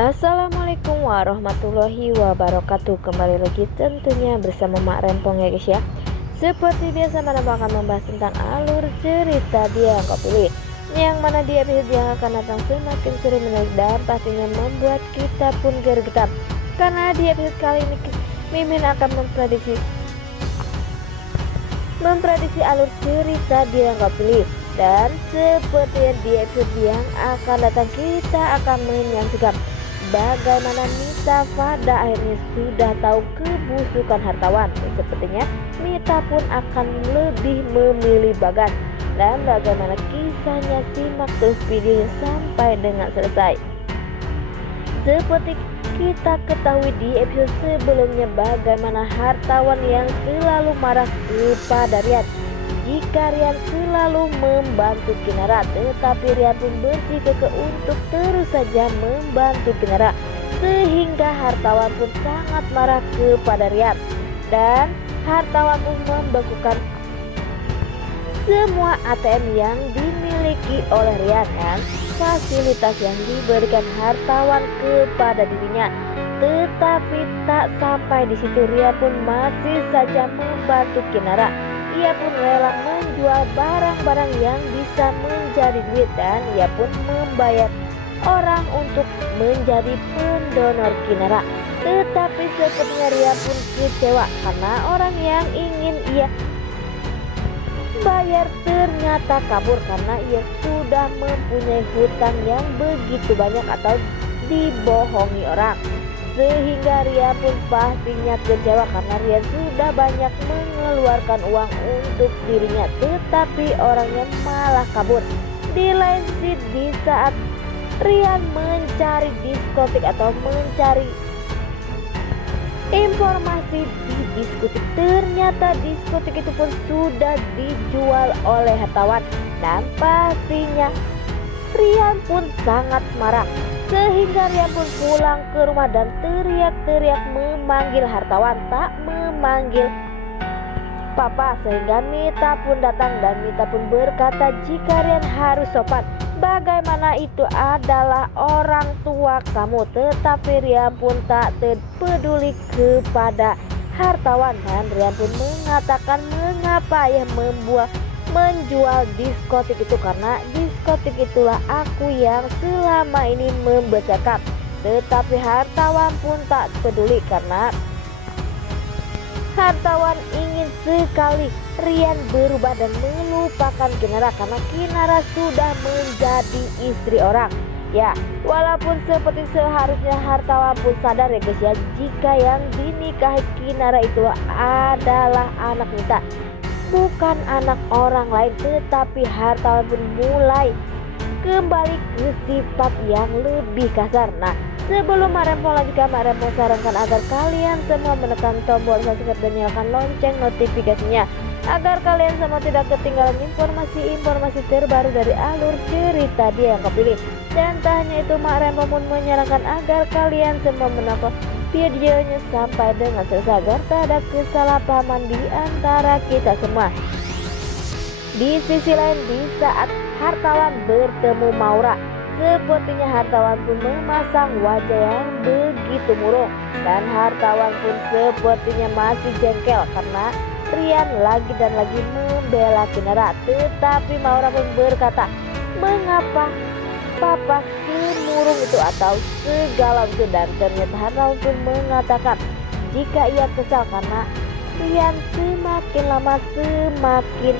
Assalamualaikum warahmatullahi wabarakatuh. Kembali lagi tentunya bersama Mak Rempong ya guys ya. Seperti biasa mana akan membahas tentang alur cerita dia yang kau pilih, yang mana di episode yang akan datang semakin seru menarik dan pastinya membuat kita pun gergetan. Karena di episode kali ini Mimin akan memprediksi alur cerita dia yang kau pilih. Dan seperti di episode yang akan datang kita akan menyaksikan bagaimana Mita pada akhirnya sudah tahu kebusukan hartawan. Sepertinya Mita pun akan lebih memilih Bagas. Dan bagaimana kisahnya, simak terus video sampai dengan selesai. Seperti kita ketahui di episode sebelumnya bagaimana hartawan yang selalu marah kepada Rian jika Rian selalu membantu Kinara, tetapi Rian pun bersikukuh untuk terus saja membantu Kinara, sehingga hartawan pun sangat marah kepada Rian. Dan hartawan pun membekukan semua ATM yang dimiliki oleh Rian dan fasilitas yang diberikan hartawan kepada dirinya. Tetapi tak sampai di situ, Rian pun masih saja membantu Kinara. Ia pun rela menjual barang-barang yang bisa menjadi duit dan ia pun membayar orang untuk menjadi pendonor Kinara. Tetapi sepertinya Ria pun kecewa karena orang yang ingin ia bayar ternyata kabur karena ia sudah mempunyai hutang yang begitu banyak atau dibohongi orang. Sehingga Ria pun pastinya kecewa karena Ria sudah banyak mengeluarkan uang untuk dirinya, tetapi orangnya malah kabur. Di lain sisi, di saat Rian mencari diskotik atau mencari informasi di diskotik, ternyata diskotik itu pun sudah dijual oleh hartawan. Dan pastinya Rian pun sangat marah, sehingga Rian pun pulang ke rumah dan teriak-teriak memanggil hartawan, tak memanggil papa. Sehingga Mita pun datang dan Mita pun berkata jika Rian harus sopan, bagaimana itu adalah orang tua kamu. Tetapi Rian pun tak peduli kepada hartawan dan Rian pun mengatakan mengapa ayah menjual diskotik itu, karena diskotik itulah aku yang selama ini membesarkan. Tetapi hartawan pun tak peduli karena hartawan ingin sekali Rian berubah dan melupakan Kinara karena Kinara sudah menjadi istri orang. Ya, walaupun seperti seharusnya hartawan pun sadar ya guys ya, jika yang dinikahi Kinara itu adalah anak Mita, bukan anak orang lain. Tetapi hartawan pun mulai kembali ke sifat yang lebih kasar. Nah, sebelum Mak Rempong lanjutkan, Mak Rempong sarankan agar kalian semua menekan tombol subscribe dan nyalakan lonceng notifikasinya agar kalian semua tidak ketinggalan informasi-informasi terbaru dari alur cerita dia yang kepilih. Dan tak hanya itu, Mak Rempong pun menyarankan agar kalian semua menonton videonya sampai dengan selesai agar tak ada kesalahpahaman di antara kita semua. Di sisi lain, di saat hartawan bertemu Maura, sepertinya hartawan pun memasang wajah yang begitu murung dan hartawan pun sepertinya masih jengkel karena Rian lagi dan lagi membela Kinara. Tetapi Maura pun berkata, mengapa papa semurung itu atau segala itu, dan ternyata hartawan pun mengatakan jika ia kesal karena Rian semakin lama semakin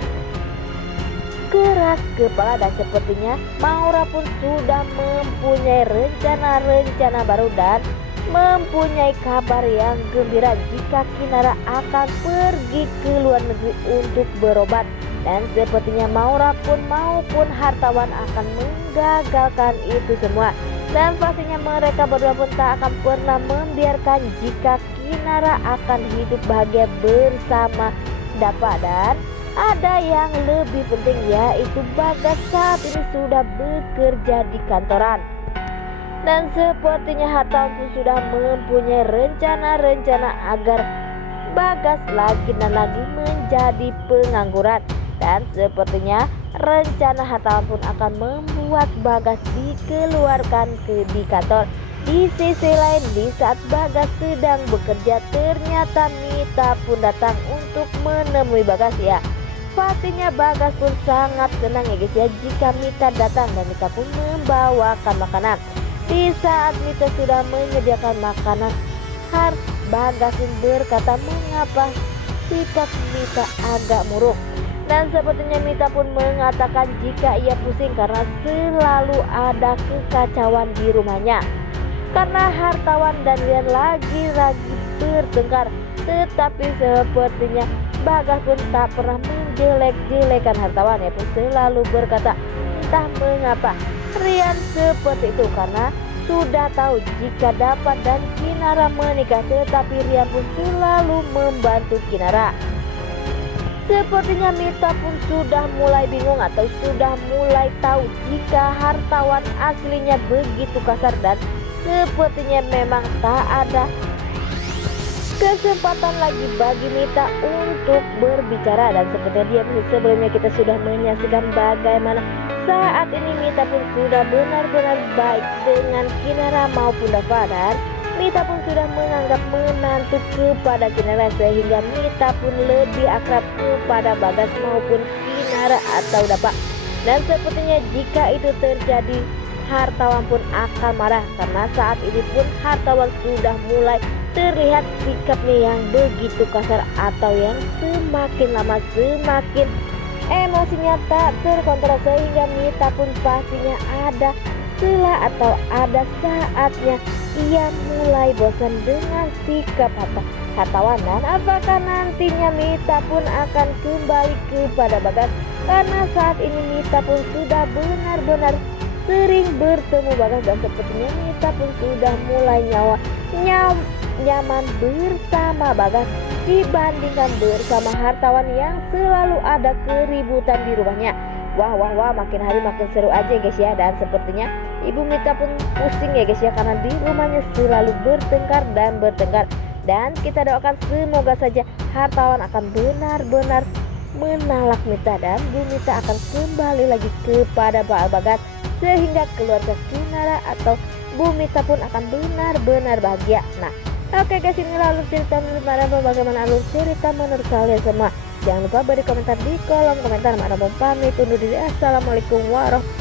keras kepala. Dan sepertinya Maura pun sudah mempunyai rencana-rencana baru dan mempunyai kabar yang gembira jika Kinara akan pergi ke luar negeri untuk berobat. Dan sepertinya Maura pun maupun hartawan akan menggagalkan itu semua. Dan pastinya mereka berdua pun tak akan pernah membiarkan jika Kinara akan hidup bahagia bersama Dapa. Dan ada yang lebih penting, yaitu Bagas saat ini sudah bekerja di kantoran. Dan sepertinya hartawan pun sudah mempunyai rencana-rencana agar Bagas lagi dan lagi menjadi pengangguran. Dan sepertinya rencana hartawan pun akan membuat Bagas dikeluarkan di kantor. Di sisi lain, di saat Bagas sedang bekerja, ternyata Mita pun datang untuk menemui Bagas ya. Pastinya Bagas pun sangat senang ya guys ya jika Mita datang dan Mita pun membawakan makanan. Di saat Mita sudah menyediakan makanan, Bagas pun berkata mengapa sifat Mita agak murung. Dan sepertinya Mita pun mengatakan jika ia pusing karena selalu ada kekacauan di rumahnya. Karena hartawan dan Rian lagi-lagi bertengkar, tetapi sepertinya Bagas pun tak pernah menjelek-jelekan hartawan ya, pun selalu berkata entah mengapa Rian seperti itu karena sudah tahu jika dapat dan Kinara menikah, tetapi Rian pun selalu membantu Kinara. Sepertinya Mita pun sudah mulai bingung atau sudah mulai tahu jika hartawan aslinya begitu kasar dan sepertinya memang tak ada kesempatan lagi bagi Mita untuk berbicara. Dan seperti dia sebelumnya kita sudah menyaksikan bagaimana saat ini Mita pun sudah benar-benar baik dengan Kinara maupun Dava, dan Mita pun sudah menganggap menantu kepada Kinara sehingga Mita pun lebih akrab kepada Bagas maupun Kinara atau Dava. Dan sepertinya jika itu terjadi, hartawan pun akan marah karena saat ini pun hartawan sudah mulai terlihat sikapnya yang begitu kasar atau yang semakin lama semakin emosinya tak terkontrol, sehingga Mita pun pastinya ada celah atau ada saatnya ia mulai bosan dengan sikap hartawan. Dan apakah nantinya Mita pun akan kembali kepada Bagas, karena saat ini Mita pun sudah benar-benar sering bertemu Bagas dan sepertinya Mita pun sudah mulai nyaman bersama Bagas dibandingkan bersama hartawan yang selalu ada keributan di rumahnya. Wah, makin hari makin seru aja guys ya. Dan sepertinya Ibu Mita pun pusing ya guys ya karena di rumahnya selalu bertengkar. Dan kita doakan semoga saja hartawan akan benar-benar menalak Mita dan Bu Mita akan kembali lagi kepada Bagas, sehingga keluarga Kinara atau Bu Mita pun akan benar-benar bahagia. Nah, oke guys, inilah alur cerita menurut Mak, bagaimana alur cerita menurut kalian semua. Jangan lupa beri komentar di kolom komentar. Mak pamit undur diri. Assalamualaikum warahmatullahi wabarakatuh.